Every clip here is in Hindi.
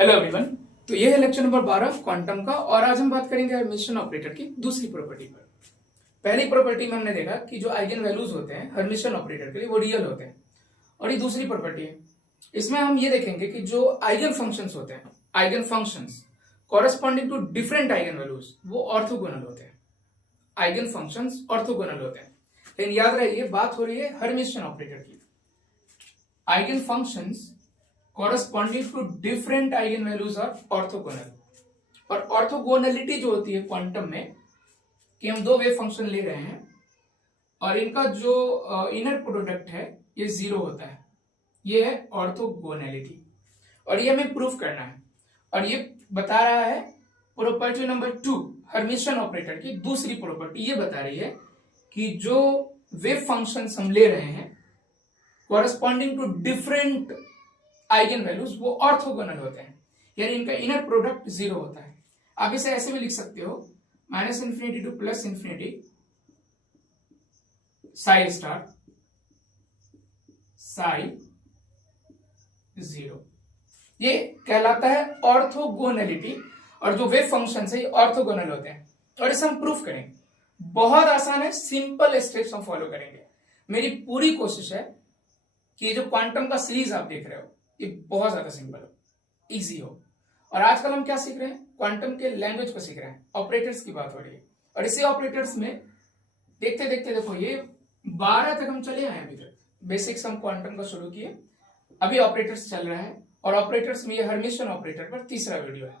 Hello everyone. तो ये है लेक्चर नंबर 12 क्वांटम का और आज हम बात करेंगे हर्मिटियन ऑपरेटर की दूसरी प्रॉपर्टी पर। पहली प्रॉपर्टी में हमने देखा कि जो आइगन वैल्यूज होते हैं हर्मिटियन ऑपरेटर के लिए वो रियल होते हैं और ये दूसरी प्रॉपर्टी है। इसमें हम ये देखेंगे कि जो आइगन फंक्शंस होते हैं, eigen functions corresponding to different eigen values वो ऑर्थोगोनल होते हैं। आइगन फंक्शंस ऑर्थोगोनल होते हैं, लेकिन याद रखिए बात हो रही है हर्मिटियन ऑपरेटर की। Eigen functions corresponding to different eigenvalues are orthogonal। और ऑर्थोगोनलिटी जो होती है क्वांटम में कि हम दो वेव फंक्शन ले रहे हैं और इनका जो इनर प्रोडक्ट है ये जीरो होता है, ये है ऑर्थोगोनलिटी और ये हमें प्रूफ करना है। और ये बता रहा है प्रॉपर्टी नंबर 2 हर्मिटियन ऑपरेटर की दूसरी प्रॉपर्टी ये बता रही है कि जो वेव फंक्शंस हम ले रहे हैं corresponding to different eigen values वो ऑर्थोगोनल होते हैं, यानी इनका इनर प्रोडक्ट जीरो होता है। आप इसे ऐसे भी लिख सकते हो minus infinity two plus infinity Sai star Sai zero, ये कहलाता है ऑर्थोगोनलिटी। और जो वेव फंक्शन है ये ऑर्थोगोनल होते हैं और इसे हम प्रूफ करेंगे। बहुत आसान है, सिंपल स्टेप्स हम फॉलो करेंगे। मेरी पूरी कोशिश है कि ये जो क्वांटम का सीरीज आप देख रहे हो ये बहुत ज्यादा सिंपल हो, इजी हो। और आजकल हम क्या सीख रहे हैं, क्वांटम के लैंग्वेज को सीख रहे हैं, ऑपरेटर्स की बात हो रही है। और इसी ऑपरेटर्स में देखते देखते देखो ये 12 तक हम चले आए अभी तक। बेसिक्स हम क्वांटम का शुरू किए, अभी ऑपरेटर्स चल रहा है और ऑपरेटर्स में ये हर्मिटियन ऑपरेटर पर तीसरा वीडियो है।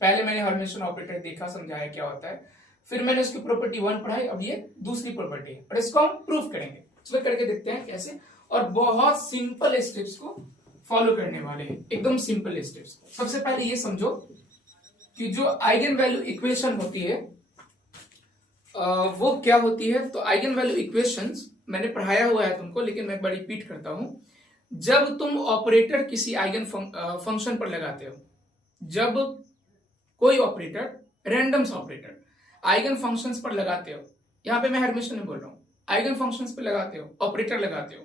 पहले मैंने हर्मिटियन ऑपरेटर देखा, समझाया क्या होता है, फिर मैंने उसकी प्रॉपर्टी 1 पढ़ाई, अब ये दूसरी प्रॉपर्टी है और इसको हम प्रूफ करेंगे। चलो करके देखते हैं कैसे, और बहुत सिंपल स्टेप्स को फॉलो करने वाले हैं, एकदम सिंपल स्टेप्स। सबसे पहले ये समझो कि जो आइगन वैल्यू इक्वेशन होती है वो क्या होती है। तो आइगन वैल्यू इक्वेशंस मैंने पढ़ाया हुआ है तुमको, लेकिन मैं एक बार रिपीट करता हूं। जब तुम ऑपरेटर किसी आइगन फंक्शन पर लगाते हो, जब कोई operator randoms operator eigen functions पर लगाते हो, यहां पे मैं हर्मिटियन में बोल रहा हूं, आइगन फंक्शंस पर लगाते हो, ऑपरेटर लगाते हो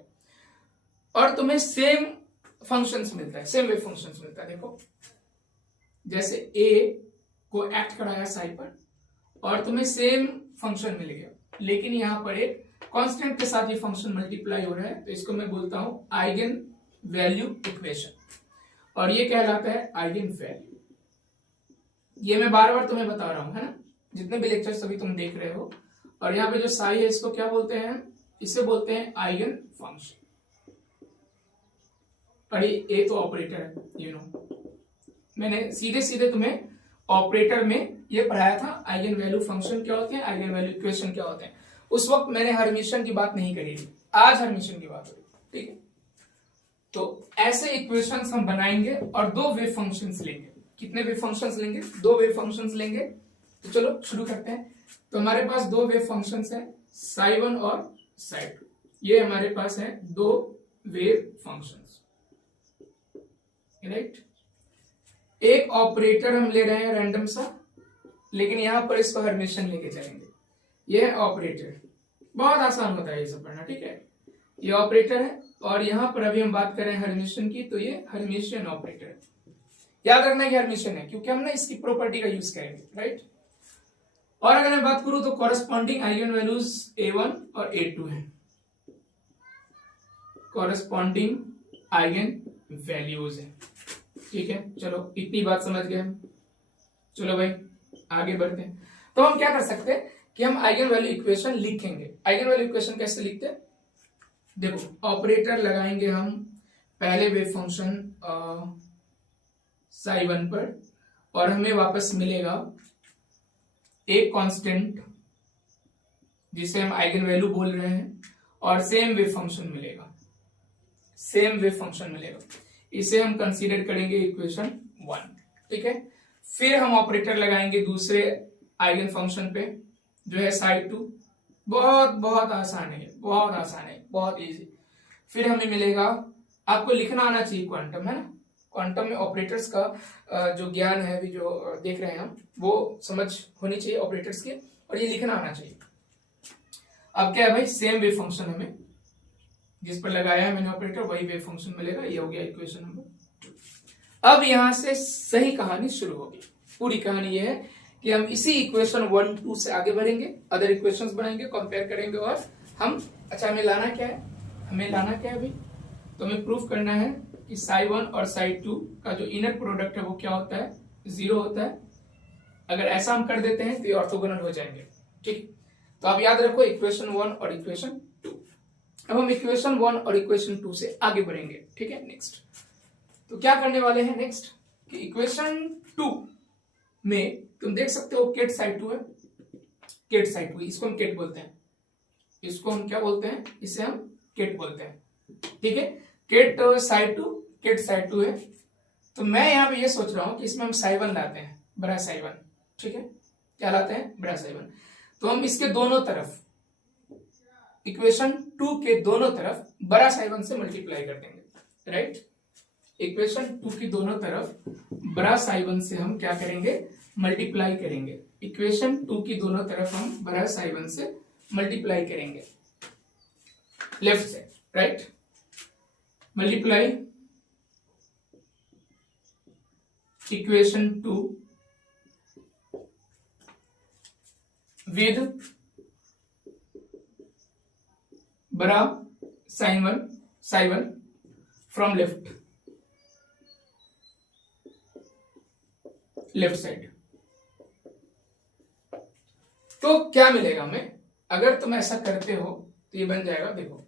और तुम्हें सेम फंक्शंस मिलता है, सेम वेव फंक्शंस मिलता है। देखो जैसे ए को एक्ट कराया साई पर और तुम्हें सेम फंक्शन मिल गया, लेकिन यहां पर एक कांस्टेंट के साथ ये फंक्शन मल्टीप्लाई हो रहा है, तो इसको मैं बोलता हूं आइगन वैल्यू इक्वेशन और ये कहलाता है आइगन वैल्यू। ये मैं बार बार तुम्हें बता रहा हूं, है ना, जितने भी लेक्चर सभी तुम देख रहे हो। और यहाँ पे जो साई है इसको क्या बोलते हैं, इसे बोलते हैं आइगन फंक्शन। और ये तो ऑपरेटर है, यू नो, मैंने सीधे सीधे तुम्हें ऑपरेटर में ये पढ़ाया था आइगन वैल्यू फंक्शन क्या होते हैं, आइगन वैल्यू इक्वेशन क्या होते हैं। उस वक्त मैंने हर्मिटियन की बात नहीं करी थी, आज हर्मिटियन की बात हो रही, ठीक है। तो ऐसे इक्वेशंस हम बनाएंगे और दो वेव फंक्शंस लेंगे। कितने वेव फंक्शंस लेंगे, दो वेव फंक्शंस लेंगे। तो चलो शुरू करते हैं। तो हमारे पास दो वेव फंक्शंस हैं, साई 1 और साई 2। ये हमारे पास है दो वेव फंक्शंस, राइट। एक ऑपरेटर हम ले रहे हैं रैंडम सा, लेकिन यहां पर इसको हर्मिटियन लेके चलेंगे। यह है ऑपरेटर, बहुत आसान होता है ये सब पढ़ना, ठीक है। ये ऑपरेटर है और यहां पर अभी हम बात कर रहे हैं हर्मिटियन की, तो ये हर्मिटियन ऑपरेटर है। याद रखना कि हर्मिटियन है क्योंकि हम ना इसकी प्रॉपर्टी का यूज करेंगे, राइट। और अगर मैं बात करूं तो कॉरेस्पॉन्डिंग आइगन वैल्यूज A1 और A2 है, कॉरेस्पॉन्डिंग आइगन वैल्यूज है, ठीक है। चलो इतनी बात समझ गए हम। चलो भाई आगे बढ़ते हैं। तो हम क्या कर सकते हैं कि हम आइगन वैल्यू इक्वेशन लिखेंगे। आइगन वैल्यू इक्वेशन कैसे लिखते हैं, देखो ऑपरेटर लगाएंगे हम पहले वेव फंक्शन साई 1 पर और हमें वापस मिलेगा एक कांस्टेंट जिसे हम आइगन वैल्यू बोल रहे हैं और सेम वेव फंक्शन मिलेगा, सेम वेव फंक्शन मिलेगा। इसे हम कंसीडर करेंगे इक्वेशन 1, ठीक है। फिर हम ऑपरेटर लगाएंगे दूसरे आइगन फंक्शन पे जो है साई 2। बहुत बहुत आसान है, बहुत आसान है, बहुत इजी। फिर हमें मिलेगा, आपको लिखना आना चाहिए क्वांटम, है ना। क्वांटम में ऑपरेटर्स का जो ज्ञान है अभी जो देख रहे हैं हम, वो समझ होनी चाहिए ऑपरेटर्स की और ये लिखना आना चाहिए। अब क्या है भाई, सेम वेव फंक्शन हमें जिस पर लगाया है मैंने ऑपरेटर वही वेव फंक्शन मिलेगा। ये हो गया इक्वेशन नंबर 2। अब यहां से सही कहानी शुरू होगी। पूरी कहानी यह है कि हम इसी इक्वेशन 1 2 से आगे बढ़ेंगे, अदर इक्वेशंस बनाएंगे, कंपेयर करेंगे और हम अच्छा हमें लाना क्या है, अभी तो हमें प्रूफ करना है कि psi1 और psi2 का जो इनर प्रोडक्ट है वो क्या होता है, 0 होता है। अगर ऐसा हम कर देते हैं तो ये ऑर्थोगोनल हो जाएंगे। ठीक, तो आप याद रखो इक्वेशन 1 और इक्वेशन 2। अब हम इक्वेशन 1 और इक्वेशन 2 से आगे बढ़ेंगे। ठीक है, नेक्स्ट तो क्या करने वाले हैं नेक्स्ट कि इक्वेशन 2 में तुम देख सकते हो केट psi2 है, केट psi2, इसको हम केट बोलते हैं, इसको हम क्या बोलते हैं, इसे हम केट बोलते हैं। ठीक है, केट psi2 है। तो मैं यहां पे ये सोच रहा हूं कि इसमें हम psi1 लाते हैं, बड़ा psi1। ठीक है, क्या लाते हैं, बड़ा psi1। तो हम इसके दोनों तरफ, इक्वेशन 2 के दोनों तरफ बड़ा psi1 से मल्टीप्लाई कर देंगे। राइट, इक्वेशन 2 की दोनों तरफ बड़ा psi1 से हम क्या करेंगे, मल्टीप्लाई करेंगे। इक्वेशन 2 की दोनों तरफ हम बड़ा psi1 से मल्टीप्लाई करेंगे लेफ्ट से। राइट, मल्टीप्लाई इक्वेशन 2 विद बड़ा psi1 फ्रॉम लेफ्ट साइड। तो क्या मिलेगा हमें, अगर तुम ऐसा करते हो तो ये बन जाएगा, देखो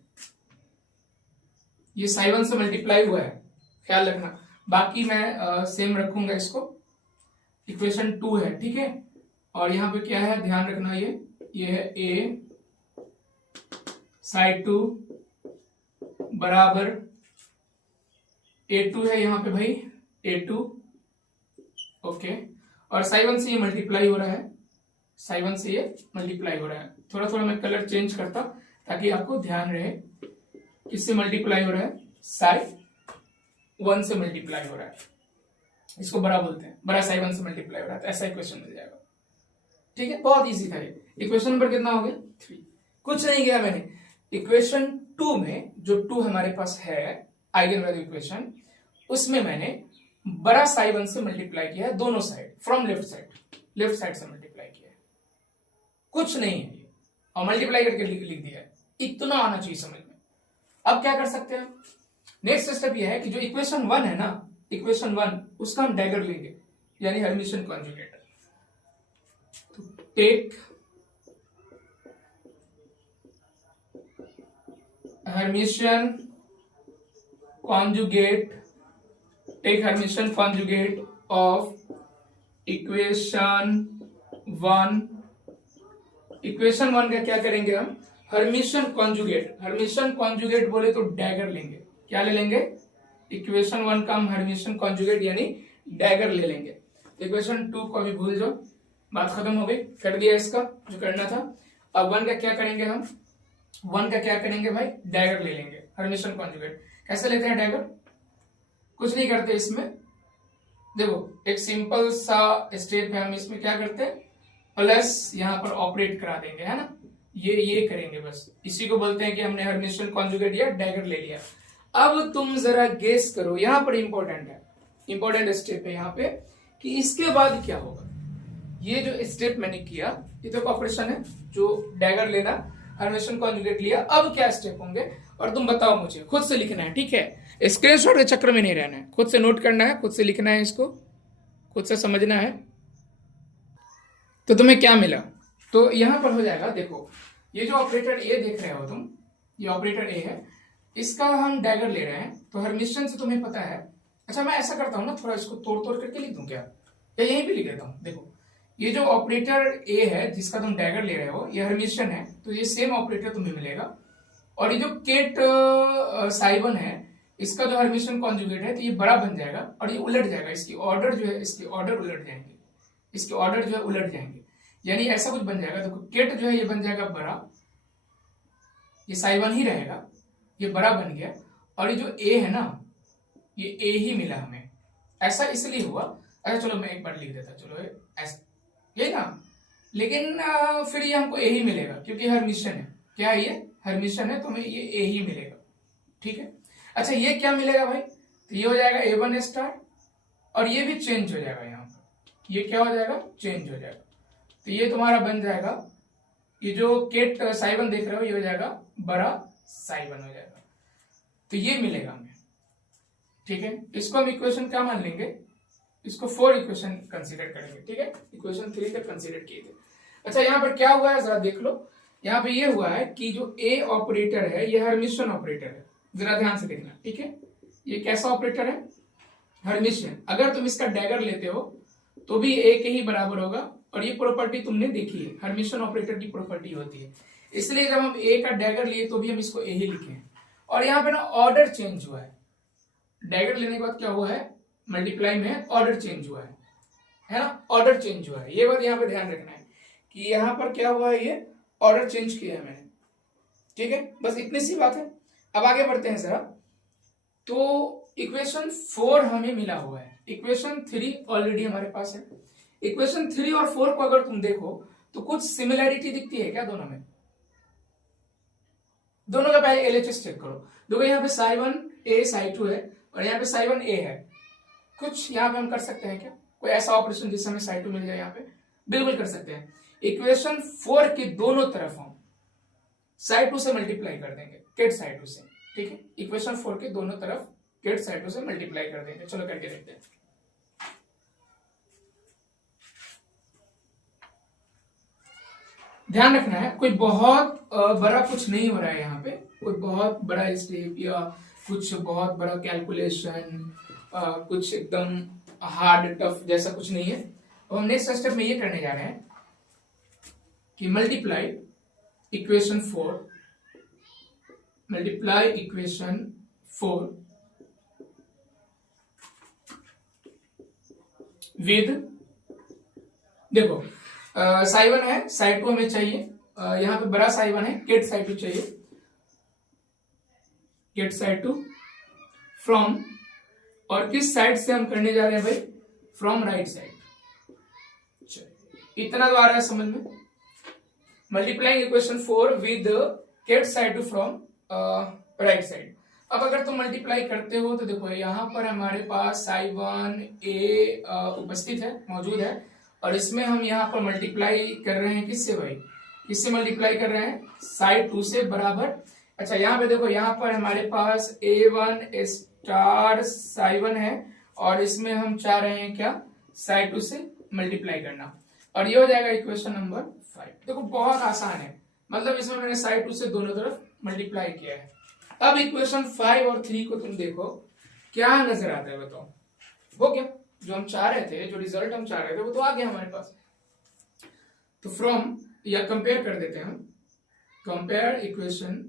ये psi1 से मल्टीप्लाई हुआ है, ख्याल रखना, बाकी मैं सेम रखूंगा इसको। इक्वेशन 2 है, ठीक है, और यहां पे क्या है, ध्यान रखना, ये है a psi2 बराबर a2 है, यहां पे भाई a2। ओके, और psi1 से ये मल्टीप्लाई हो रहा है, psi1 से ये मल्टीप्लाई हो रहा है। थोड़ा थोड़ा मैं कलर चेंज करता ताकि आपको ध्यान रहे, किससे मल्टीप्लाई हो रहा है, psi1 से मल्टीप्लाई हो रहा है, इसको बड़ा बोलते हैं, बड़ा psi1 से मल्टीप्लाई हो रहा है, तो ऐसा इक्वेशन मिल जाएगा। ठीक है, बहुत इजी था ये। इक्वेशन नंबर कितना हो गया, 3। कुछ नहीं किया मैंने, इक्वेशन 2 में जो 2 हमारे पास है आइगन वैल्यू इक्वेशन, उसमें मैंने बड़ा psi1 से मल्टीप्लाई किया है दोनों साइड, फ्रॉम लेफ्ट साइड से मल्टीप्लाई किया है, कुछ नहीं है ये, और मल्टीप्लाई करके लिख दिया है। इतना आना चाहिए समझ में। अब क्या कर सकते हैं, नेक्स्ट स्टेप ये है कि जो इक्वेशन 1 है ना, इक्वेशन 1 उसका हम डैगर लेंगे, यानी हर्मिशियन कॉन्जुगेट। तो take Hermitian conjugate of equation 1। Equation 1 का क्या करेंगे हम, हर्मिशियन कॉन्जुगेट बोले तो डैगर लेंगे। क्या ले लेंगे, इक्वेशन 1 का हम हर्मिशियन कॉन्जुगेट यानी डैगर ले लेंगे। इक्वेशन 2 को अभी भूल जाओ, बात खत्म हो गई, कर दिया इसका जो करना था। अब 1 का क्या करेंगे हम, 1 का क्या करेंगे भाई, डैगर ले लेंगे, हर्मिशियन कॉन्जुगेट। कैसे लेते हैं डैगर, कुछ नहीं करते इसमें, देखो एक सिंपल सा स्टेप है, हम इसमें क्या करते हैं, प्लस यहां पर ऑपरेट करा देंगे, है ना, ये करेंगे बस, इसी को बोलते हैं कि हमने हर्मिशियन कॉन्जुगेट या डैगर ले लिया। अब तुम जरा गेस करो, यहां पर इंपॉर्टेंट स्टेप है यहाँ पे कि इसके बाद क्या होगा। ये जो स्टेप मैंने किया, ये तो ऑपरेशन है, जो डैगर लेना, हर्मिशियन कॉन्जुगेट लिया, अब क्या स्टेप होंगे और तुम बताओ मुझे, खुद से लिखना है, ठीक है, स्क्रीनशॉट के चक्कर में नहीं रहना है, खुद से नोट करना है, खुद से लिखना है, इसको खुद से समझना है। तो तुम्हें क्या मिला, तो यहां पर हो जाएगा, देखो ये जो ऑपरेटर ए देख रहे हो तुम, ये ऑपरेटर ए है, इसका हम डैगर ले रहे हैं, तो हर्मिशियन से तुम्हें पता है। अच्छा मैं ऐसा करता हूं ना, थोड़ा इसको तोड़ करके लिख दूं क्या, या यहीं पे लिख देता हूं। देखो ये जो ऑपरेटर ए है जिसका तुम डैगर ले रहे हो, ये हर्मिशियन है, तो ये सेम ऑपरेटर तुम्हें मिलेगा। और ये जो केट psi1 है, इसका जो हर्मिशियन कॉन्जुगेट है, तो ये बड़ा बन जाएगा और ये उलट जाएगा, इसकी ऑर्डर जो है, इसकी ऑर्डर उलट जाएंगे, इसके ऑर्डर जो है उलट जाएंगे, यानी ऐसा कुछ बन जाएगा। देखो केट जो है ये बन जाएगा बड़ा, ये psi1 ही रहेगा, ये बड़ा बन गया, और ये जो ए है ना, ये ए ही मिला हमें, ऐसा इसलिए हुआ। अच्छा चलो मैं एक बार लिख देता, चलो ऐसा ये ना, लेकिन फिर ये हमको ए ही मिलेगा क्योंकि हर्मिशियन है। क्या है ये, हर्मिशियन है, तो हमें ये ए ही मिलेगा, ठीक है। अच्छा ये क्या मिलेगा भाई, तो ये हो जाएगा A1 स्टार और ये भी चेंज हो जाएगा यहाँ पर, ये क्या हो जाएगा, चेंज हो जाएगा। तो ये तुम्हारा बन जाएगा, ये जो केट साइवन देख रहे हो ये हो जाएगा बड़ा साइवन हो जाएगा। तो ये मिलेगा हमें, ठीक है। इसको हम इक्वेशन क्या मान लेंगे, इसको 4 इक्वेशन कंसीडर करेंगे, ठीक है। इक्वेशन 3 तक कंसीडर किए थे। अच्छा यहाँ पर क्या हुआ है जरा देख लो, यहाँ पे ये हुआ है कि जो ए ऑपरेटर है ये हर्मिशियन ऑपरेटर है, जरा ध्यान से देखना, ठीक है। ये कैसा ऑपरेटर है, हर्मिशियन। अगर तुम इसका डैगर लेते हो तो भी ए के ही बराबर होगा, और ये प्रॉपर्टी तुमने देखी है, हर्मिशियन ऑपरेटर की प्रॉपर्टी होती है। इसलिए जब हम ए का डैगर लिए तो भी हम इसको ए ही लिखे हैं। और यहाँ पे ना ऑर्डर चेंज हुआ है, डैगर लेने के बाद क्या हुआ है, मल्टीप्लाई में ऑर्डर चेंज हुआ है ना, ऑर्डर चेंज हुआ है। ये बात यहाँ पे ध्यान रखना है कि यहाँ पर क्या हुआ है, ये ऑर्डर चेंज किया है मैंने, ठीक है। बस इतनी सी बात है। अब आगे बढ़ते हैं जरा। तो इक्वेशन 4 हमें मिला हुआ है, इक्वेशन 3 ऑलरेडी हमारे पास है। इक्वेशन 3 और 4 को अगर तुम देखो तो कुछ सिमिलैरिटी दिखती है क्या दोनों में, दोनों का पहले एलएचएस चेक करो। देखो यहाँ पे साई1 ए साई2 है और यहाँ पे साई1 ए है। कुछ यहाँ पे हम कर सकते हैं क्या, कोई ऐसा ऑपरेशन जिससे हमें साई2 मिल जाए, यहाँ पे बिल्कुल कर सकते हैं। इक्वेशन 4 के दोनों तरफ हम साई2 से मल्टीप्लाई कर देंगे, केट साई2 से, ठीक है। इक्वेशन 4 के दोनों तरफ केट साई2 से मल्टीप्लाई कर देंगे। चलो करके देखते हैं। ध्यान रखना है कोई बहुत बड़ा कुछ नहीं हो रहा है यहाँ पे, कोई बहुत बड़ा स्टेप या कुछ बहुत बड़ा कैलकुलेशन, कुछ एकदम हार्ड टफ जैसा कुछ नहीं है। तो हम नेक्स्ट स्टेप में ये करने जा रहे हैं कि मल्टीप्लाई इक्वेशन 4 विद, देखो साई1 है, साई2 हमें चाहिए, यहाँ पे बड़ा साई1 है, केट साई2 चाहिए, केट साई2 फ्रॉम, और किस साइड से हम करने जा रहे हैं भाई, फ्रॉम राइट साइड। इतना तो आ रहा है समझ में। मल्टीप्लाइंग इक्वेशन 4 विद केट साई2 फ्रॉम राइट साइड। अब अगर तुम मल्टीप्लाई करते हो तो देखो यहाँ पर हमारे पास साई1 ए उपस्थित है, मौजूद है, और इसमें हम यहाँ पर मल्टीप्लाई कर रहे हैं किससे भाई, किससे मल्टीप्लाई कर रहे हैं, साई2 से बराबर। अच्छा यहाँ पे देखो, यहाँ पर हमारे पास a1 स्टार साई1 है और इसमें हम चाह रहे हैं क्या, साई2 से मल्टीप्लाई करना, और ये हो जाएगा इक्वेशन नंबर 5। देखो बहुत आसान है, मतलब इसमें मैंने साई2 से दोनों तरफ मल्टीप्लाई किया है। अब इक्वेशन 5 और 3 को तुम देखो क्या नजर आता है, बताओ वो क्या, जो हम चाह रहे थे, जो रिजल्ट हम चाह रहे थे वो तो आ गया हमारे पास। तो फ्रॉम, या कंपेयर कर देते हैं हम, compare equation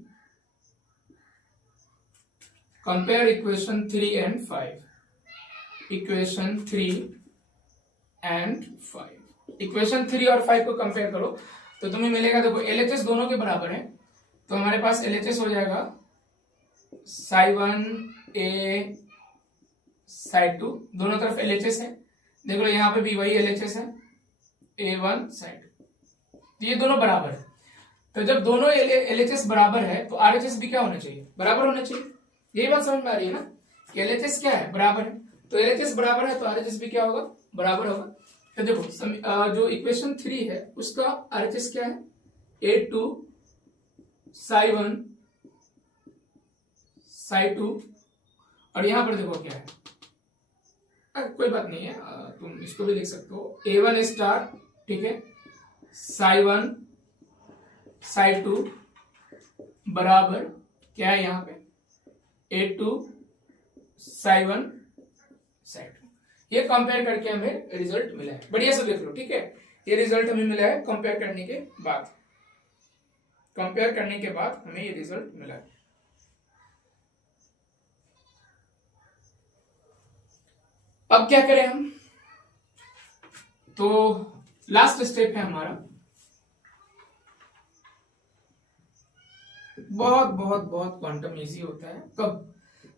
3 and 5, equation 3 and 5, equation 3 और 5 को कंपेयर करो तो तुम्हें मिलेगा, देखो एलएचएस दोनों के बराबर है, तो हमारे पास एलएचएस हो जाएगा साई1 ए साई2, दोनों तरफ एलएचएस है। देख लो यहाँ पे भी वही एलएचएस है, a1 साई2, ये दोनों बराबर है। तो जब दोनों एलएचएस बराबर है तो आरएचएस भी क्या होना चाहिए, बराबर होना चाहिए। यही बात समझ में आ रही है ना कि एलएचएस क्या है, बराबर है, तो एलएचएस बराबर है तो आरएचएस भी क्या होगा, बराबर होगा। तो देखो जो इक्वेशन 3 है उसका आरएचएस क्या है, a2 साई1 साई2, और यहां पर देखो क्या है, कोई बात नहीं है, तुम इसको भी लिख सकते हो, a1 स्टार, ठीक है, साई1 साई2 बराबर क्या है यहाँ पे, a2 साई1 साई2। ये कंपेयर करके हमें रिजल्ट मिला है, बढ़िया से देख लो, ठीक है। ये रिजल्ट हमें मिला है कंपेयर करने के बाद, कंपेयर करने के बाद हमें ये रिजल्ट मिला है। अब क्या करें हम, तो लास्ट स्टेप है हमारा, बहुत बहुत बहुत क्वांटम इजी होता है कब,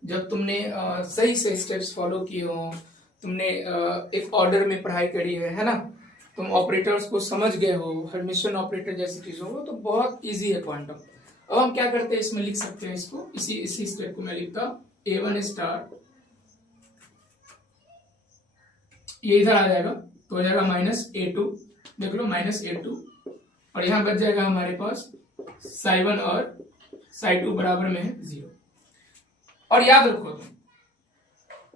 जब तुमने सही से स्टेप्स फॉलो किए हो, तुमने एक ऑर्डर में पढ़ाई करी है ना, तुम ऑपरेटर्स को समझ गए हो, हर्मिशियन ऑपरेटर जैसी चीजों को, तो बहुत इजी है क्वांटम। अब हम क्या करते हैं, इसमें लिख सकते हैं इसको, इसी स्टेप को मैं लिखता a1 स्टार ये इधर आ जाएगा तो हो जाएगा -a2, देख लो -a2, और यहां बच जाएगा हमारे पास psi1 और psi2 बराबर में है 0। और याद रखो तुम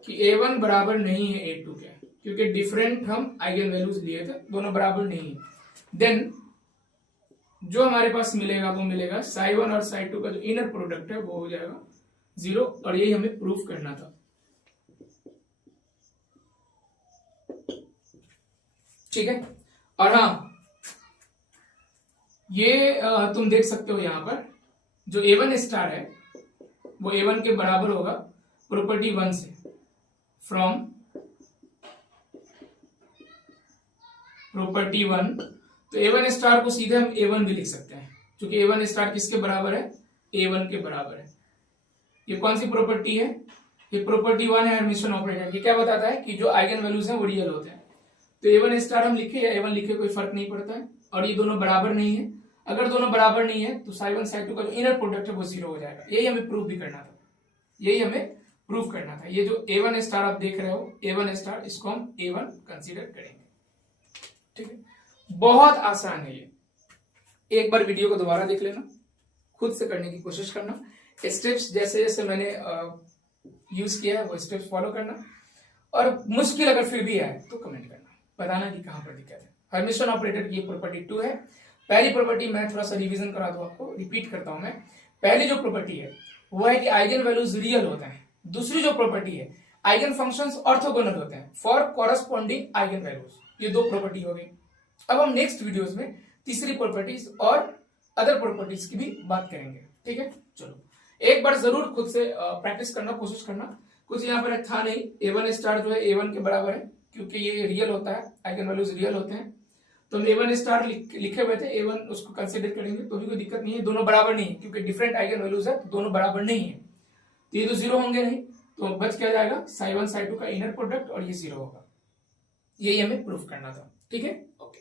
कि a1 बराबर नहीं है a2 के, क्योंकि डिफरेंट हम आइगन वैल्यूज लिए थे, दोनों बराबर नहीं है। देन जो हमारे पास मिलेगा वो मिलेगा psi1 और psi2 का जो इनर प्रोडक्ट है वो हो जाएगा 0, और यही हमें प्रूफ करना था। ठीक है। और हाँ, ये तुम देख सकते हो यहां पर जो a1 स्टार है वो a1 के बराबर होगा प्रॉपर्टी 1 से, फ्रॉम प्रॉपर्टी 1। तो a1 स्टार को सीधे हम a1 भी लिख सकते हैं, क्योंकि a1 स्टार किसके बराबर है, a1 के बराबर है। ये कौन सी प्रॉपर्टी है, ये प्रॉपर्टी 1 है हर्मिटियन ऑपरेटर। ये क्या बताता है कि जो आइगन वैल्यूज हैं वो रियल होते हैं। तो a1 स्टार हम लिखे या a1 लिखे कोई फर्क नहीं पड़ता है, और ये दोनों बराबर नहीं है। अगर दोनों बराबर नहीं है तो psi1 psi2 का जो इनर प्रोडक्ट है वो 0 हो जाएगा। यही हमें प्रूफ भी करना था, यही हमें प्रूफ करना था। ये जो a1 स्टार आप देख रहे हो, a1 स्टार, इसको हम a1 कंसीडर करेंगे। ठीक है, बहुत आसान है ये। एक बार वीडियो को दोबारा देख लेना, खुद से करने की कोशिश करना, स्टेप्स जैसे जैसे मैंने यूज किया है वो स्टेप्स फॉलो करना, और मुश्किल अगर फिर भी आए तो कमेंट करना, बताना कि कहां पर दिक्कत है। हर्मिटियन ऑपरेटर की प्रॉपर्टी 2 है। पहली प्रॉपर्टी मैं थोड़ा सा रिवीजन करा दूं आपको, रिपीट करता हूं मैं। पहली जो प्रॉपर्टी है वो है कि आइगन वैल्यूज रियल होते हैं। दूसरी जो प्रॉपर्टी है, आइगन फंक्शंस ऑर्थोगोनल होते हैं फॉर कॉरस्पॉन्डिंग आइगन वैल्यूज। ये 2 प्रॉपर्टी हो गई। अब हम नेक्स्ट वीडियोस में तीसरी प्रॉपर्टीज और अदर प्रॉपर्टीज की भी बात करेंगे। ठीक है, चलो एक बार जरूर खुद से प्रैक्टिस करना, कोशिश करना। कुछ यहाँ पर था नहीं, a1 स्टार जो है a1 के बराबर है, क्योंकि ये रियल होता है, आइगन वैल्यूज रियल होते हैं। तो हम a1 स्टार लिखे हुए थे, a1 उसको कंसीडर करेंगे तो भी कोई दिक्कत नहीं है। दोनों बराबर नहीं है, क्योंकि डिफरेंट आइगन वैल्यूज है, तो दोनों बराबर नहीं है, तो ये तो 0 होंगे नहीं। तो बच क्या जाएगा, psi1 psi2 का इनर प्रोडक्ट, और ये 0 होगा। यही हमें प्रूफ करना था। ठीक है, ओके।